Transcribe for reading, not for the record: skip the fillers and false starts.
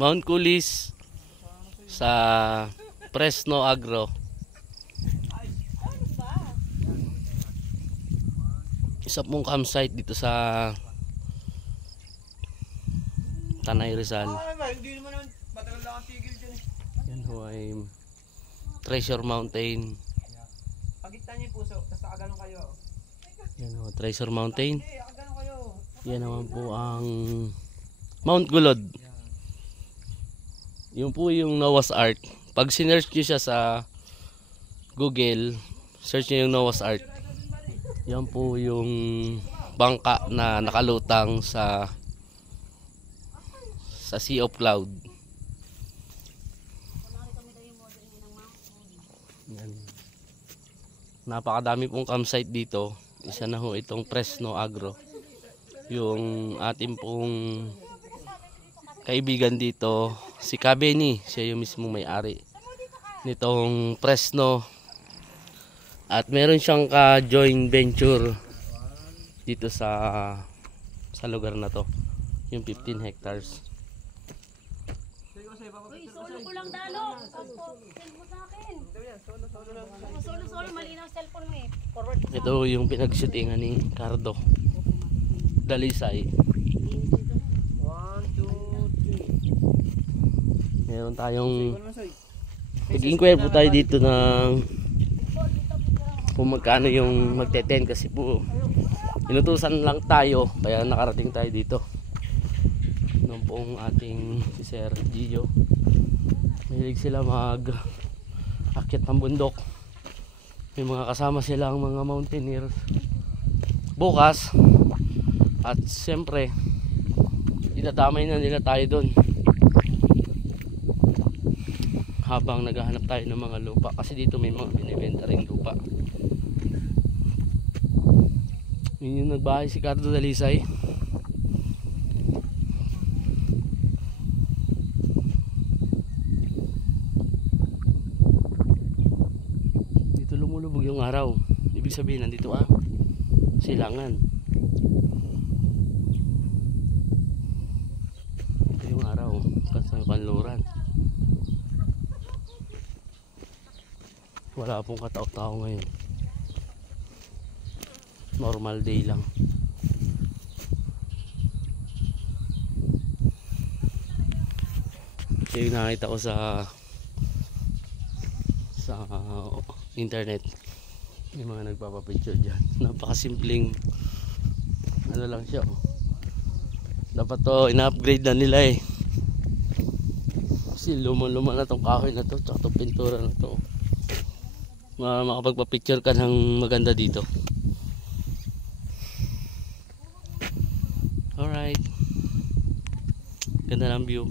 Mount Kulis sa Fresno Agro. Isa pong campsite dito sa Tanay Rizal. Hindi naman matagal lang ang tigil dyan eh. Yan ho ay Treasure Mountain. Pagitan niyo yung puso, tapos nakaganon kayo. Yan ho, Treasure Mountain. Eh, nakaganon kayo. Yan naman po ang Mount Gulod. Yun po yung Noah's Ark. Pag sinearch nyo siya sa Google, search nyo yung Noah's Ark. Yan po yung bangka na nakalutang sa Sea of Cloud. Yan. Napakadami pong campsite dito. Isa na ho itong Fresno Agro. Yung ating pong kaibigan dito, si Kabeni, siya yung mismong may-ari nitong Fresno. At meron siyang ka-joint venture dito sa lugar na to, yung 15 hectares. Uy, solo ko lang dalo. Send mo sa akin. Solo, malinaw cellphone mo eh. Forward. Ito yung pinag-shootingan ni Cardo Dalisay. 1, 2, 3. Meron tayong nag-inquire po tayo dito ng kung magkano yung magte-10 kasi po inutusan lang tayo kaya nakarating tayo dito. Noon pong ating si Sir Gio, mahilig sila mag-akyat ng bundok. May mga kasama silang mga mountaineers bukas at siyempre idadamay na nila tayo doon habang naghahanap tayo ng mga lupa kasi dito may mga binibenta ring lupa. Yun yung nagbahay si Cardo Dalisay. Dito lumulubog yung araw, ibig sabihin nandito silangan. Ito yung araw kasi kanluran. Wala pong katao-tao ngayon. Normal day lang. Kaya yung nakita ko sa internet, yung mga nagpapapicture dyan. Napakasimpleng ano lang siya. Dapat to ina-upgrade na nila eh. Kasi luma-luma na tong kahoy na to, tsaka tong pintura na to. Makapagpa-picture ka ng maganda dito. Alright, ganda ng view.